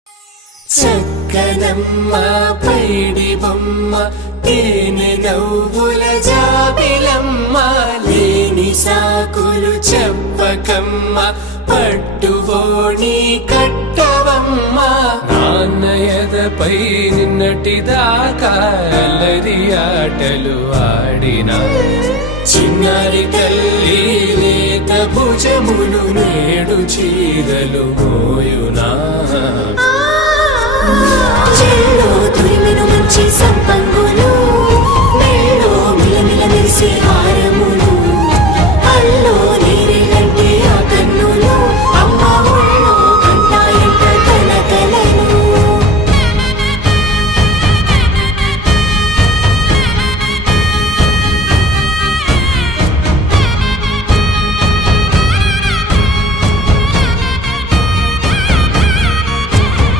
చక్కనమ్మ పైడి బొమ్మ తేనె నవ్వుల జాబిలమ్మ లేని సాకులు చెప్పకమ్మ పట్టువోణి కట్టవమ్మ నాన్నయదపై నిన్నటిదాకా అల్లరి ఆటలు ఆడినా చిన్నారి తల్లి లేత భుజములు నేడు చీరలు మోయునా